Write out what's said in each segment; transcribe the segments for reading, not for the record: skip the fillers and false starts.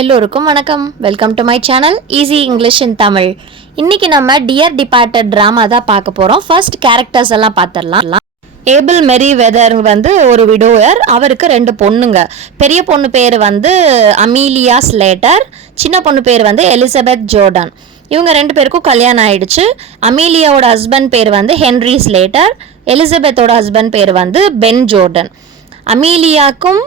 எல்லோருக்கும் வணக்கம். Welcome to my channel easy English இன் தமிழ். இன்னைக்கு நம்ம டியர் டிபார்ட்டட் ட்ராமா தான் பார்க்க போகிறோம். ஃபர்ஸ்ட் கேரக்டர்ஸ் எல்லாம் பார்த்துடலாம். ஏபிள் மெரி வெதர் வந்து ஒரு விடோயர். அவருக்கு 2 பொண்ணுங்க. பெரிய பொண்ணு பேர் வந்து அமீலியா ஸ்லேட்டர், சின்ன பொண்ணு பேர் வந்து எலிசபெத் ஜோர்டன். இவங்க 2 பேருக்கும் கல்யாணம் ஆயிடுச்சு. அமீலியாவோட ஹஸ்பண்ட் பேர் வந்து ஹென்ரி ஸ்லேட்டர், எலிசபெத்தோட ஹஸ்பண்ட் பேர் வந்து பென் ஜோர்டன். அமீலியாக்கும்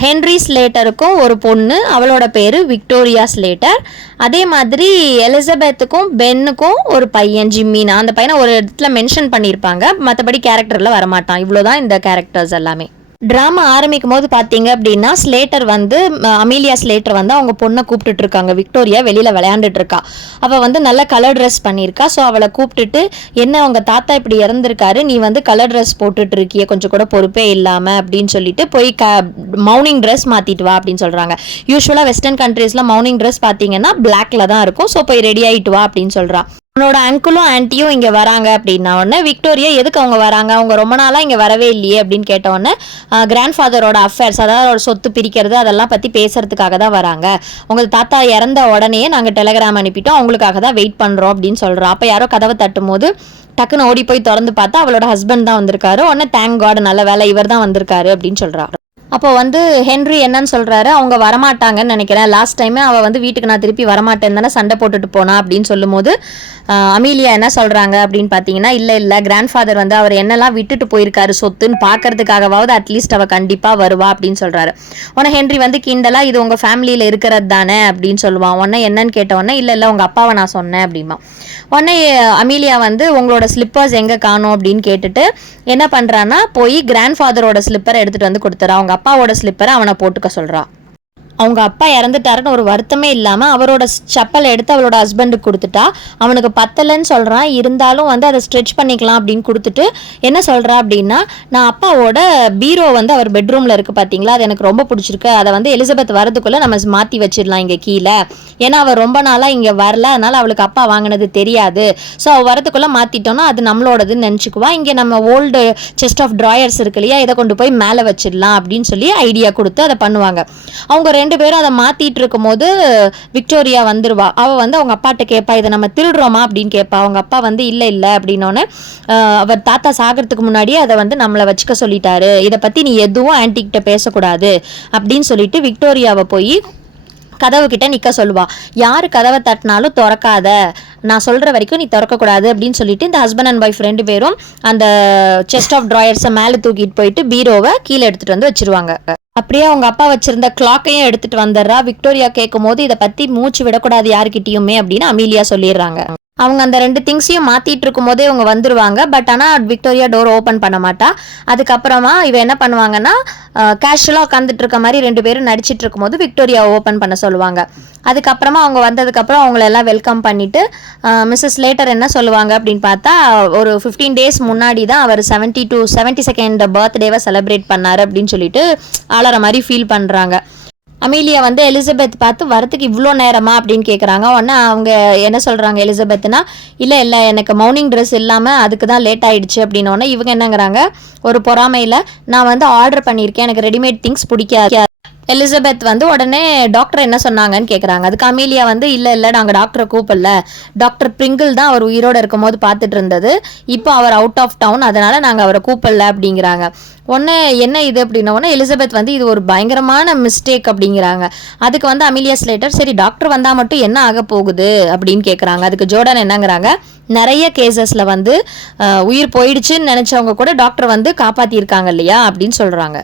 ஹென்ரி ஸ்லேட்டருக்கும் ஒரு பொண்ணு, அவளோட பேர் விக்டோரியா ஸ்லேட்டர். அதே மாதிரி எலிசபெத்துக்கும் பென்னுக்கும் ஒரு பையன் ஜிம்மினா. அந்த பையனை ஒரு இடத்துல மென்ஷன் பண்ணியிருப்பாங்க, மற்றபடி கேரக்டரில் வரமாட்டான். இவ்வளோதான் இந்த கேரக்டர்ஸ் எல்லாமே. ட்ராமா ஆரம்பிக்கும் போது பார்த்தீங்க அப்படின்னா ஸ்லேட்டர் வந்து அமீலியா ஸ்லேட்டர் வந்து அவங்க பொண்ணை கூப்பிட்டுட்டு இருக்காங்க. விக்டோரியா வெளியில் விளையாண்டுட்டு இருக்கா. அவள் வந்து நல்ல கலர் ட்ரெஸ் பண்ணியிருக்கா. ஸோ அவளை கூப்பிட்டுட்டு, என்ன அவங்க தாத்தா இப்படி இறந்துருக்காரு, நீ வந்து கலர் ட்ரெஸ் போட்டுட்டு இருக்கிய, கொஞ்சம் கூட பொறுப்பே இல்லாமல் அப்படின்னு சொல்லிட்டு போய் மவுனிங் ட்ரெஸ் மாற்றிட்டு வா அப்படின்னு சொல்கிறாங்க. யூஸ்வலாக வெஸ்டர்ன் கண்ட்ரீஸில் மவுனிங் ட்ரெஸ் பார்த்தீங்கன்னா பிளாக்ல தான் இருக்கும். ஸோ போய் ரெடி ஆகிட்டு வா அப்படின்னு சொல்கிறா. உன்னோட அங்கிளும் ஆன்ட்டியும் இங்கே வராங்க அப்படின்னா உடனே விக்டோரியா எதுக்கு அவங்க வராங்க, அவங்க ரொம்ப நாளாக இங்கே வரவே இல்லையே அப்படின்னு கேட்ட உடனே கிராண்ட் ஃபாதரோட அஃபேர்ஸ், அதாவது சொத்து பிரிக்கிறது அதெல்லாம் பற்றி பேசுறதுக்காக தான் வராங்க. உங்கள் தாத்தா இறந்த உடனே நாங்கள் டெலிகிராம் அனுப்பிட்டோம், அவங்களுக்காக தான் வெயிட் பண்ணுறோம் அப்படின்னு சொல்கிறோம். அப்போ யாரோ கதவை தட்டும் போது டக்குன்னு ஓடி போய் திறந்து பார்த்தா அவளோட ஹஸ்பண்ட் தான் வந்திருக்காரு. உடனே தேங்க் காட், நல்ல வேலை இவர் தான் வந்திருக்காரு அப்படின்னு சொல்கிறா. அப்போ வந்து ஹென்ரி என்னன்னு சொல்கிறாரு, அவங்க வரமாட்டாங்கன்னு நினைக்கிறேன், லாஸ்ட் டைமே அவள் வந்து வீட்டுக்கு நான் திருப்பி வரமாட்டேன் தானே சண்டை போட்டுட்டு போனா அப்படின்னு சொல்லும்போது அமீலியா என்ன சொல்கிறாங்க அப்படின்னு பார்த்தீங்கன்னா, இல்லை கிராண்ட் ஃபாதர் வந்து அவர் என்னெல்லாம் விட்டுட்டு போயிருக்காரு சொத்துன்னு பார்க்கறதுக்காகவாவது அட்லீஸ்ட் அவள் கண்டிப்பாக வருவா அப்படின்னு சொல்கிறாரு. உடனே ஹென்ரி வந்து கிண்டலாக இது உங்கள் ஃபேமிலியில் இருக்கிறது தானே அப்படின்னு சொல்லுவான். உடனே என்னன்னு கேட்ட உடனே இல்லை உங்கள் அப்பாவை நான் சொன்னேன் அப்படிமா. உடனே அமீலியா வந்து உங்களோட ஸ்லிப்பர்ஸ் எங்கே காணும் அப்படின்னு கேட்டுட்டு என்ன பண்ணுறான்னா போய் கிராண்ட் ஃபாதரோட ஸ்லிப்பரை எடுத்துகிட்டு வந்து கொடுத்துறா. அவங்க அப்பாவோட ஸ்லிப்பரை அவனை போட்டுக்க சொல்கிறா. அவங்க அப்பா இறந்துட்டாருன்னு ஒரு வருத்தமே இல்லாமல் அவரோட செப்பல் எடுத்து அவளோட ஹஸ்பண்டுக்கு கொடுத்துட்டா. அவனுக்கு பத்தலைன்னு சொல்கிறான், இருந்தாலும் வந்து அதை ஸ்ட்ரெச் பண்ணிக்கலாம் அப்படின்னு கொடுத்துட்டு என்ன சொல்கிறா அப்படின்னா, நான் அப்பாவோட பீரோ வந்து அவர் பெட்ரூமில் இருக்குது பார்த்தீங்களா, அது எனக்கு ரொம்ப பிடிச்சிருக்கு, அதை வந்து எலிசபெத் வரதுக்குள்ளே நம்ம மாற்றி வச்சிடலாம் இங்கே கீழே, ஏன்னா அவள் ரொம்ப நாளாக இங்கே வரல, அதனால் அவளுக்கு அப்பா வாங்கினது தெரியாது. ஸோ அவள் வரதுக்குள்ளே மாற்றிட்டோன்னா அது நம்மளோடதுன்னு நினச்சிக்குவா. இங்கே நம்ம ஓல்டு செஸ்ட் ஆஃப் ட்ராயர்ஸ் இருக்கு இல்லையா, இதை கொண்டு போய் மேலே வச்சிடலாம் அப்படின்னு சொல்லி ஐடியா கொடுத்து அதை பண்ணுவாங்க. அவங்க 2 பேரும் அதை மாத்திட்டு இருக்கும் போது விக்டோரியா வந்துருவா. அவ வந்து அவங்க அப்பாட்ட கேட்பா, இதை நம்ம திருடுறோமா அப்படின்னு கேட்பா. அவங்க அப்பா வந்து இல்லை அப்படின்னோடனே அவர் தாத்தா சாகிறதுக்கு முன்னாடியே அதை வந்து நம்மளை வச்சுக்க சொல்லிட்டாரு, இதை பத்தி நீ எதுவும் ஆன்டிகிட்ட பேசக்கூடாது அப்படின்னு சொல்லிட்டு விக்டோரியாவை போய் கதவு கிட்ட நிற்க சொல்லுவா. யார் கதவை தட்டினாலும் திறக்காத, நான் சொல்கிற வரைக்கும் நீ திறக்கக்கூடாது அப்படின்னு சொல்லிட்டு இந்த ஹஸ்பண்ட் அண்ட் ஒய்ஃப் 2 பேரும் அந்த செஸ்ட் ஆஃப் ட்ராயர்ஸை மேலே தூக்கிட்டு போயிட்டு பீரோவை கீழே எடுத்துகிட்டு வந்து வச்சிருவாங்க. அப்படியே அவங்க அப்பா வச்சிருந்த கிளாக்கையும் எடுத்துகிட்டு வந்துடுறா. விக்டோரியா கேட்கும் போது இதை பற்றி மூச்சு விடக்கூடாது யாருக்கிட்டையுமே அப்படின்னு அமீலியா சொல்லிடுறாங்க. அவங்க அந்த 2 திங்ஸையும் மாற்றிட்டு இருக்கும் போதே இவங்க வந்துடுவாங்க. பட் ஆனால் விக்டோரியா டோர் ஓப்பன் பண்ண மாட்டா. அதுக்கப்புறமா இவ என்ன பண்ணுவாங்கன்னா கேஷுவலாக உட்காந்துட்டு இருக்க மாதிரி 2 பேரும் நடிச்சிட்டு இருக்கும்போது விக்டோரியா ஓப்பன் பண்ண சொல்லுவாங்க. அதுக்கப்புறமா அவங்க வந்ததுக்கப்புறம் அவங்களெல்லாம் வெல்கம் பண்ணிவிட்டு மிஸ்ஸஸ் ஸ்லேட்டர் என்ன சொல்லுவாங்க அப்படின்னு பார்த்தா, ஒரு 15 days முன்னாடி தான் அவர் 72nd பர்த்டேவை செலிப்ரேட் பண்ணார் அப்படின்னு சொல்லிட்டு ஆளற மாதிரி ஃபீல் பண்ணுறாங்க. அமீலியா வந்து எலிசபெத் பார்த்து வரத்துக்கு இவ்வளோ நேரமா அப்படின்னு கேட்குறாங்க. உடனே அவங்க என்ன சொல்கிறாங்க எலிசபெத்னா, இல்லை எனக்கு மவுனிங் ட்ரெஸ் இல்லாமல் அதுக்கு தான் லேட் ஆகிடுச்சு அப்படின்னோடனே இவங்க என்னங்கிறாங்க, ஒரு பொறாமையில் நான் வந்து ஆர்டர் பண்ணியிருக்கேன், எனக்கு ரெடிமேட் திங்ஸ் பிடிக்காது. எலிசபெத் வந்து உடனே டாக்டர் என்ன சொன்னாங்கன்னு கேட்குறாங்க. அதுக்கு அமீலியா வந்து இல்லை நாங்கள் டாக்டரை கூப்பிடல, டாக்டர் பிரிங்கிள் தான் அவர் உயிரோடு இருக்கும் போது பார்த்துட்டு இருந்தது, இப்போ அவர் அவுட் ஆஃப் டவுன், அதனால நாங்கள் அவரை கூப்பிடல அப்படிங்கிறாங்க. ஒன்று என்ன இது அப்படின்னோடனே எலிசபெத் வந்து இது ஒரு பயங்கரமான மிஸ்டேக் அப்படிங்கிறாங்க. அதுக்கு வந்து அமீலியா ஸ்லேட்டர் சரி டாக்டர் வந்தால் மட்டும் என்ன ஆக போகுது அப்படின்னு கேட்குறாங்க. அதுக்கு ஜோர்டன் என்னங்கிறாங்க, நிறைய கேசஸில் வந்து உயிர் போயிடுச்சுன்னு நினச்சவங்க கூட டாக்டர் வந்து காப்பாற்றியிருக்காங்க இல்லையா அப்படின்னு சொல்கிறாங்க.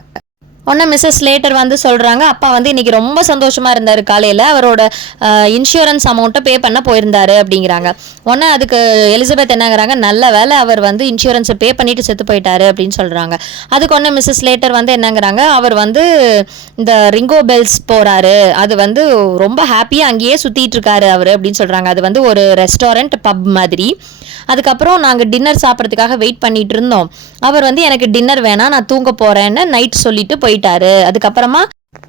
ஒன்று மிஸ்ஸஸ் ஸ்லேட்டர் வந்து சொல்கிறாங்க, அப்பா வந்து இன்றைக்கி ரொம்ப சந்தோஷமாக இருந்தார், காலையில் அவரோட இன்சூரன்ஸ் அமௌண்ட்டை பே பண்ண போயிருந்தாரு அப்படிங்கிறாங்க. ஒன்று அதுக்கு எலிசபெத் என்னங்கிறாங்க, நல்ல வேலை அவர் வந்து இன்சூரன்ஸை பே பண்ணிவிட்டு செத்து போயிட்டாரு அப்படின்னு சொல்கிறாங்க. அதுக்கு ஒன்று மிஸ்ஸஸ் ஸ்லேட்டர் வந்து என்னங்கிறாங்க, அவர் வந்து இந்த ரிங்கோ பெல்ஸ் போகிறாரு, அது வந்து ரொம்ப ஹாப்பியாக அங்கேயே சுற்றிட்டு இருக்காரு அவர் அப்படின்னு சொல்கிறாங்க. அது வந்து ஒரு ரெஸ்டாரண்ட் பப் மாதிரி. அதுக்கப்புறம் நாங்கள் டின்னர் சாப்பிட்றதுக்காக வெயிட் பண்ணிட்டு இருந்தோம். அவர் வந்து எனக்கு டின்னர் வேணாம், நான் தூங்க போகிறேன்னு நைட் சொல்லிட்டு போயிட்டாரு. அதுக்கப்புறமா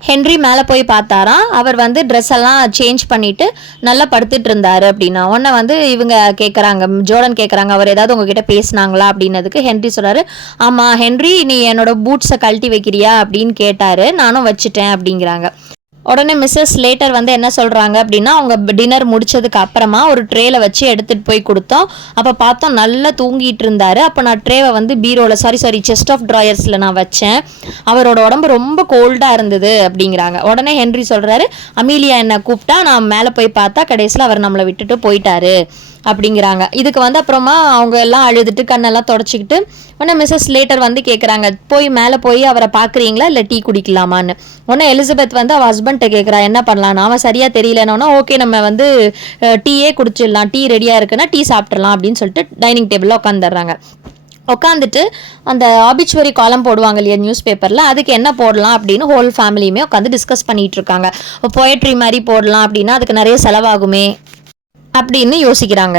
ஹென்ரி மேலே போய் பார்த்தாராம், அவர் வந்து ட்ரெஸ் எல்லாம் சேஞ்ச் பண்ணிட்டு நல்லா படுத்துட்டு இருந்தாரு அப்படின்னா. உடனே வந்து இவங்க கேட்குறாங்க, ஜோர்டன் கேட்குறாங்க, அவர் ஏதாவது உங்ககிட்ட பேசினாங்களா அப்படின்னதுக்கு ஹென்ரி சொல்கிறாரு, ஆமாம் ஹென்ரி நீ என்னோட பூட்ஸை கழட்டி வைக்கிறியா அப்படின்னு கேட்டாரு, நானும் வச்சுட்டேன் அப்படிங்கிறாங்க. உடனே மிஸ்ஸஸ் லேட்டர் வந்து என்ன சொல்கிறாங்க அப்படின்னா, அவங்க டின்னர் முடிச்சதுக்கு அப்புறமா ஒரு ட்ரேல வச்சு எடுத்துகிட்டு போய் கொடுத்தோம். அப்போ பார்த்தோம் நல்லா தூங்கிட்டு இருந்தார். அப்போ நான் ட்ரேவை வந்து பீரோவில் சாரி செஸ்ட் ஆஃப் ட்ராயர்ஸில் நான் வச்சேன். அவரோட உடம்பு ரொம்ப கோல்டாக இருந்தது அப்படிங்கிறாங்க. உடனே ஹென்றி சொல்கிறாரு, அமீலியா என்னை கூப்பிட்டா நான் மேலே போய் பார்த்தா கடைசியில் அவர் நம்மளை விட்டுட்டு போயிட்டாரு அப்படிங்கிறாங்க. இதுக்கு வந்து அப்புறமா அவங்க எல்லாம் அழுதுட்டு கண்ணெல்லாம் தொடச்சிக்கிட்டு உடனே மிஸ்ஸஸ் லேட்டர் வந்து கேட்குறாங்க, போய் மேலே போய் அவரை பார்க்குறீங்களா இல்லை டீ குடிக்கலாமான்னு. உடனே எலிசபெத் வந்து அவள் ஹஸ்பண்ட்டை கேட்குறா என்ன பண்ணலான்னு. அவன் சரியாக தெரியலன்னா ஓகே நம்ம வந்து டீயே குடிச்சிடலாம், டீ ரெடியாக இருக்குன்னா டீ சாப்பிட்றலாம் அப்படின்னு சொல்லிட்டு டைனிங் டேபிளில் உட்காந்துடுறாங்க. உட்காந்துட்டு அந்த ஆபிச்சுவரி காலம் போடுவாங்க இல்லையா நியூஸ் பேப்பரில், அதுக்கு என்ன போடலாம் அப்படின்னு ஹோல் ஃபேமிலியுமே உட்காந்து டிஸ்கஸ் பண்ணிகிட்டு இருக்காங்க. போயட்ரி மாதிரி போடலாம் அப்படின்னா அதுக்கு நிறைய செலவாகுமே அப்படின்னு யோசிக்கிறாங்க.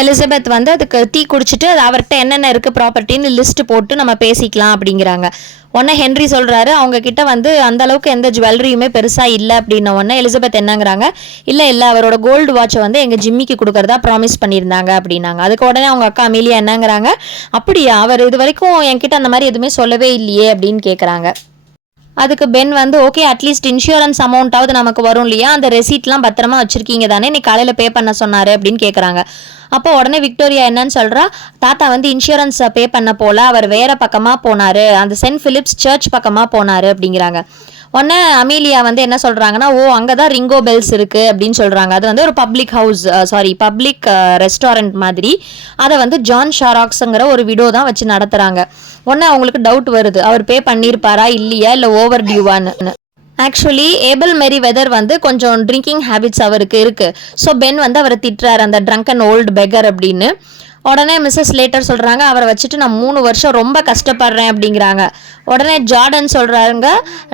எலிசபெத் வந்து அதுக்கு டீ குடிச்சிட்டு அது அவர்கிட்ட என்னென்ன இருக்குது ப்ராப்பர்ட்டின்னு லிஸ்ட் போட்டு நம்ம பேசிக்கலாம் அப்படிங்கிறாங்க. உடனே ஹென்றி சொல்கிறாரு அவங்க கிட்ட வந்து அந்தளவுக்கு எந்த ஜுவல்லரியுமே பெருசாக இல்லை அப்படின்ன உடனே எலிசபெத் என்னங்கிறாங்க, இல்லை அவரோட கோல்டு வாட்சை வந்து எங்கள் ஜிம்மிக்கு கொடுக்குறதா ப்ராமிஸ் பண்ணியிருந்தாங்க அப்படின்னாங்க. அதுக்கு உடனே அவங்க அக்கா அமீலியா என்னங்கிறாங்க, அப்படியா அவர் இது வரைக்கும் என்கிட்ட அந்த மாதிரி எதுவுமே சொல்லவே இல்லையே அப்படின்னு கேட்குறாங்க. அதுக்கு பென் வந்து ஓகே அட்லீஸ்ட் இன்சூரன்ஸ் அமௌண்ட்டாவது நமக்கு வரும் இல்லையா, அந்த ரெசீட்லாம் பத்திரமா வச்சுருக்கீங்க தானே, இன்னைக்கு காலையில் பே பண்ண சொன்னார் அப்படின்னு கேட்குறாங்க. அப்போ உடனே விக்டோரியா என்னன்னு சொல்கிறா, தாத்தா வந்து இன்சூரன்ஸை பே பண்ண போல அவர் வேறு பக்கமாக போனார், அந்த சென்ட் ஃபிலிப்ஸ் சர்ச் பக்கமாக போனார் அப்படிங்கிறாங்க. உடனே அமீலியா வந்து என்ன சொல்கிறாங்கன்னா, அங்கே தான் ரிங்கோ பெல்ஸ் இருக்குது அப்படின்னு சொல்கிறாங்க. அது வந்து ஒரு பப்ளிக் ரெஸ்டாரண்ட் மாதிரி. அதை வந்து ஜான் ஷாராக்ஸுங்கிற ஒரு விடோ தான் வச்சு நடத்துகிறாங்க. உடனே அவங்களுக்கு டவுட் வருது, அவர் பே பண்ணியிருப்பாரா இல்லையா இல்லை ஓவர் டியூவான்னு. ஆக்சுவலி ஏபிள் மெரி வெதர் வந்து கொஞ்சம் ட்ரிங்கிங் ஹேபிட்ஸ் அவருக்கு இருக்குது. ஸோ பென் வந்து அவரை திட்டுறாரு, அந்த ட்ரங்க் அண்ட் ஓல்டு பெகர் அப்படின்னு. உடனே மிஸ்ஸஸ் லேட்டர் சொல்கிறாங்க, அவரை வச்சுட்டு நான் 3 வருஷம் ரொம்ப கஷ்டப்படுறேன் அப்படிங்கிறாங்க. உடனே ஜார்டன் சொல்கிறாங்க,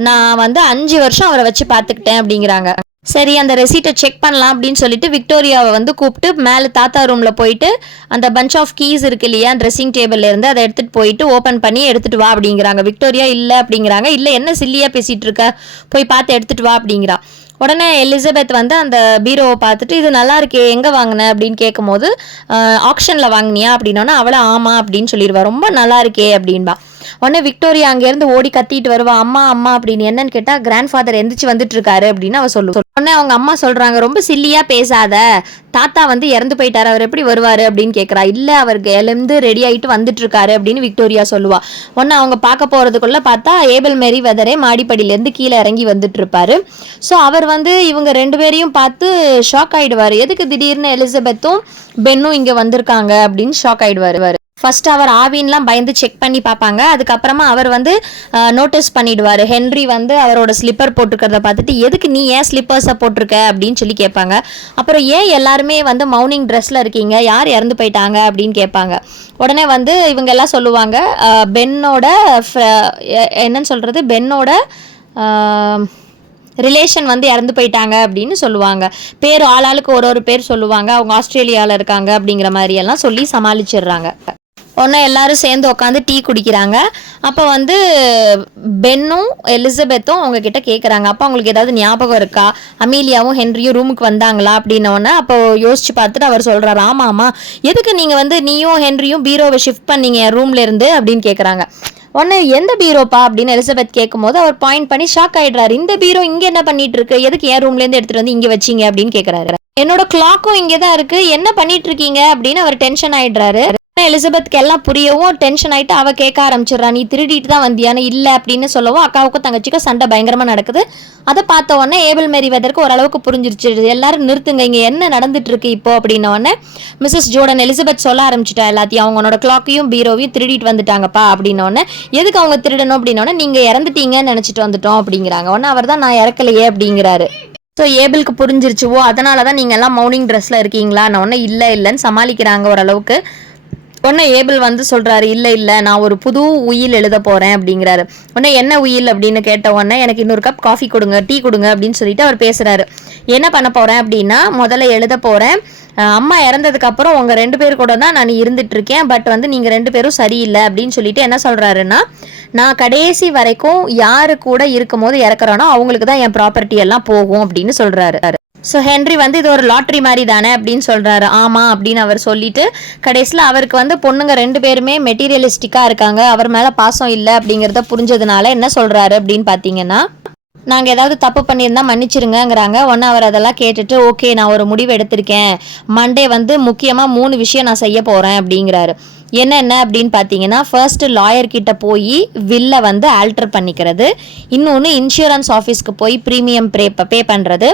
நான் வந்து 5 வருஷம் அவரை வச்சு பார்த்துக்கிட்டேன் அப்படிங்கிறாங்க. சரி அந்த ரெசீட்டை செக் பண்ணலாம் அப்படின்னு சொல்லிட்டு விக்டோரியாவை வந்து கூப்பிட்டு மேலே தாத்தா ரூமில் போயிட்டு அந்த பஞ்ச் ஆஃப் கீஸ் இருக்கு இல்லையா ட்ரெஸ்ஸிங் டேபிள்ல இருந்து அதை எடுத்துகிட்டு போயிட்டு ஓப்பன் பண்ணி எடுத்துகிட்டு வா அப்படிங்கிறாங்க. விக்டோரியா இல்லை அப்படிங்கிறாங்க. இல்லை என்ன சில்லியாக பேசிகிட்டு இருக்க, போய் பார்த்து எடுத்துகிட்டு வா அப்படிங்கிறா. உடனே எலிசபெத் வந்து அந்த பீரோவை பார்த்துட்டு இது நல்லா இருக்கே எங்கே வாங்கின அப்படின்னு கேட்கும்போது ஆக்ஷனில் வாங்கினியா அப்படின்னோன்னா அவளை ஆமாம் அப்படின்னு சொல்லிடுவா. ரொம்ப நல்லா இருக்கே அப்படின்பா. உடனே விக்டோரியா அங்கேருந்து ஓடி கத்திட்டு வருவா, அம்மா அம்மா அப்படின்னு. என்னன்னு கேட்டால் கிராண்ட் ஃபாதர் எந்திரிச்சு வந்துட்டு இருக்காரு அப்படின்னு அவள் சொல்லுவோம். உடனே அவங்க அம்மா சொல்கிறாங்க, ரொம்ப சில்லியாக பேசாத, தாத்தா வந்து இறந்து போயிட்டாரு, அவர் எப்படி வருவார் அப்படின்னு கேட்குறா. இல்லை அவருக்கு எழுந்து ரெடி ஆகிட்டு வந்துட்டு இருக்காரு அப்படின்னு விக்டோரியா சொல்லுவா. உடனே அவங்க பார்க்க போகிறதுக்குள்ளே பார்த்தா ஏபிள் மெரி வெதரே மாடிப்படியிலேருந்து கீழே இறங்கி வந்துட்டு இருப்பாரு. ஸோ அவர் வந்து இவங்க 2 பேரையும் பார்த்து ஷாக் ஆகிடுவார். எதுக்கு திடீர்னு எலிசபெத்தும் பென்னும் இங்கே வந்திருக்காங்க அப்படின்னு ஷாக் ஆகிடுவார். ஃபர்ஸ்ட் அவர் ஆவின்லாம் பயந்து செக் பண்ணி பார்ப்பாங்க. அதுக்கப்புறமா அவர் வந்து நோட்டீஸ் பண்ணிடுவார். ஹென்றி வந்து அவரோட ஸ்லிப்பர் போட்டிருக்கிறத பார்த்துட்டு எதுக்கு நீ ஏன் ஸ்லிப்பர்ஸை போட்டிருக்க அப்படின்னு சொல்லி கேட்பாங்க. அப்புறம் ஏன் எல்லாருமே வந்து மவுனிங் ட்ரெஸ்ஸில் இருக்கீங்க, யார் இறந்து போயிட்டாங்க அப்படின்னு கேட்பாங்க. உடனே வந்து இவங்க எல்லாம் சொல்லுவாங்க, பென்னோட என்னன்னு சொல்கிறது, பென்னோட ரிலேஷன் வந்து இறந்து போயிட்டாங்க அப்படின்னு சொல்லுவாங்க. பேர் ஆளாளுக்கு ஒரு பேர் சொல்லுவாங்க, அவங்க ஆஸ்திரேலியாவில் இருக்காங்க அப்படிங்கிற மாதிரியெல்லாம் சொல்லி சமாளிச்சிடுறாங்க. ஒன்று எல்லாரும் சேர்ந்து உட்காந்து டீ குடிக்கிறாங்க. அப்போ வந்து பென்னும் எலிசபெத்தும் அவங்க கிட்ட கேட்குறாங்க, அப்போ அவங்களுக்கு ஏதாவது ஞாபகம் இருக்கா, அமீலியாவும் ஹென்ரியும் ரூமுக்கு வந்தாங்களா அப்படின்னோடனே அப்போ யோசிச்சு பார்த்துட்டு அவர் சொல்கிறார், ஆமாம்மா எதுக்கு நீங்கள் வந்து நீயும் ஹென்ரியும் பீரோவை ஷிஃப்ட் பண்ணீங்க ரூம்ல இருந்து அப்படின்னு கேட்குறாங்க. உடனே எந்த பீரோப்பா அப்படின்னு எலிசபெத் கேட்கும்போது அவர் பாயிண்ட் பண்ணி ஷாக் ஆகிடுறாரு. இந்த பீரோ இங்கே என்ன பண்ணிட்டு இருக்கு, எதுக்கு என் ரூம்லேருந்து எடுத்துகிட்டு வந்து இங்கே வச்சிங்க அப்படின்னு கேட்குறாரு. என்னோட கிளாக்கும் இங்கே தான் இருக்குது, என்ன பண்ணிட்டு இருக்கீங்க அப்படின்னு அவர் டென்ஷன் ஆகிடுறாரு. எலிசபெத்க்கு எல்லாம் புரியவும் டென்ஷன் ஆகிட்டு அவள் கேட்க ஆரம்பிச்சிடுறா, நீ திருடிட்டு தான் வந்தியான்னு. இல்லை அப்படின்னு சொல்லவும் அக்காவுக்கும் தங்கச்சிக்கும் சண்டை பயங்கரமாக நடக்குது. அதை பார்த்த உடனே ஏபிள் மெரி வெதருக்கு ஓரளவுக்கு புரிஞ்சிருச்சு, எல்லாரும் நிறுத்துங்க இங்கே என்ன நடந்துட்டு இருக்கு இப்போ அப்படின்ன உடனே மிஸ்ஸஸ் ஜோர்டன் எலிசபெத் சொல்ல ஆரம்பிச்சிட்டா எல்லாத்தையும், அவங்களோட கிளாக்கையும் பீரோவையும் திருடிட்டு வந்துட்டாங்கப்பா அப்படின்னோடனே. எதுக்கு அவங்க திருடணும் அப்படின்னோடனே நீங்கள் இறந்துட்டீங்கன்னு நினச்சிட்டு வந்துட்டோம் அப்படிங்கிறாங்க. உடனே அவர் தான் நான் இறக்கலையே அப்படிங்கிறாரு. ஸோ ஏபிளுக்கு புரிஞ்சிருச்சுவோ, அதனால தான் நீங்கள் எல்லாம் மவுனிங் ட்ரெஸ்ஸில் இருக்கீங்களா, நான் ஒன்று இல்லைன்னு சமாளிக்கிறாங்க ஓரளவுக்கு. உடனே ஏபிள் வந்து சொல்கிறாரு, இல்லை நான் ஒரு புது உயில் எழுத போகிறேன் அப்படிங்கிறாரு. உடனே என்ன உயில் அப்படின்னு கேட்ட உடனே எனக்கு இன்னொரு கப் காஃபி கொடுங்க, டீ கொடுங்க அப்படின்னு சொல்லிட்டு அவர் பேசுகிறாரு. என்ன பண்ண போகிறேன் அப்படின்னா முதல்ல எழுத போகிறேன், அம்மா இறந்ததுக்கப்புறம் உங்கள் 2 பேர் கூட தான் நான் இருந்துகிட்ருக்கேன், பட் வந்து நீங்கள் 2 பேரும் சரியில்லை அப்படின்னு சொல்லிட்டு என்ன சொல்கிறாருன்னா, நான் கடைசி வரைக்கும் யாரு கூட இருக்கும் போது இறக்குறானோ அவங்களுக்கு தான் என் ப்ராப்பர்ட்டி எல்லாம் போகும் அப்படின்னு சொல்கிறாரு. ஸோ ஹென்றி வந்து இது ஒரு லாட்ரி மாதிரி தானே அப்படின்னு சொல்கிறாரு. ஆமாம் அப்படின்னு அவர் சொல்லிட்டு கடைசியில் அவருக்கு வந்து பொண்ணுங்க 2 பேருமே மெட்டீரியலிஸ்டிக்காக இருக்காங்க, அவர் மேலே பாசம் இல்லை அப்படிங்கிறத புரிஞ்சதுனால என்ன சொல்கிறாரு அப்படின்னு பார்த்தீங்கன்னா, நாங்கள் ஏதாவது தப்பு பண்ணியிருந்தா மன்னிச்சிருங்கங்கிறாங்க. ஒன்று அவர் அதெல்லாம் கேட்டுட்டு ஓகே நான் ஒரு முடிவு எடுத்திருக்கேன், மண்டே வந்து முக்கியமாக 3 விஷயம் நான் செய்ய போகிறேன் அப்படிங்கிறாரு. என்னென்ன அப்படின்னு பார்த்தீங்கன்னா, ஃபர்ஸ்ட் லாயர்கிட்ட போய் வில்லை வந்து ஆல்டர் பண்ணிக்கிறது, இன்னொன்று இன்சூரன்ஸ் ஆஃபீஸ்க்கு போய் ப்ரீமியம் பே பண்ணுறது,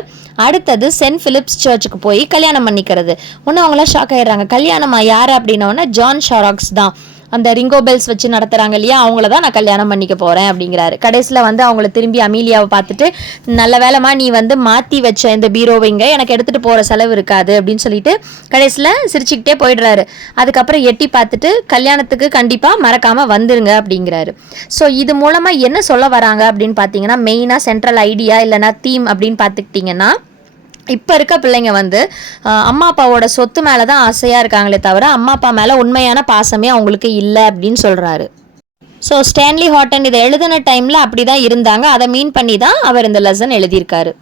அடுத்தது சென்ட் ஃபிலிப்ஸ் சர்ச்சுக்கு போய் கல்யாணம் பண்ணிக்கிறது. ஒன்று அவங்களாம் ஷாக் ஆயிடுறாங்க. கல்யாணமா யார் அப்படின்னோடனே ஜான் ஷாராக்ஸ் தான், அந்த ரிங்கோ பெல்ஸ் வச்சு நடத்துகிறாங்க இல்லையா, அவங்கள தான் நான் கல்யாணம் பண்ணிக்க போகிறேன் அப்படிங்கிறாரு. கடைசியில் வந்து அவங்கள திரும்பி அமீலியாவை பார்த்துட்டு, நல்ல வேலைமா நீ வந்து மாற்றி வச்ச இந்த பீரோவைங்க, எனக்கு எடுத்துகிட்டு போகிற செலவு இருக்காது அப்படின்னு சொல்லிட்டு கடைசியில் சிரிச்சுக்கிட்டே போயிடுறாரு. அதுக்கப்புறம் எட்டி பார்த்துட்டு கல்யாணத்துக்கு கண்டிப்பாக மறக்காமல் வந்துருங்க அப்படிங்கிறாரு. ஸோ இது மூலமாக என்ன சொல்ல வராங்க அப்படின்னு பார்த்தீங்கன்னா, மெயினாக சென்ட்ரல் ஐடியா இல்லைனா தீம் அப்படின்னு பார்த்துக்கிட்டிங்கன்னா, இப்போ இருக்க பிள்ளைங்க வந்து அம்மா அப்பாவோட சொத்து மேலே தான் ஆசையாக இருக்காங்களே தவிர அம்மா அப்பா மேலே உண்மையான பாசமே அவங்களுக்கு இல்லை அப்படின்னு சொல்கிறாரு. ஸோ ஸ்டான்லி ஹாட்டன் இதை எழுதின டைமில் அப்படி தான் இருந்தாங்க. அதை மீன் பண்ணி தான் அவர் இந்த லெசன் எழுதியிருக்காரு.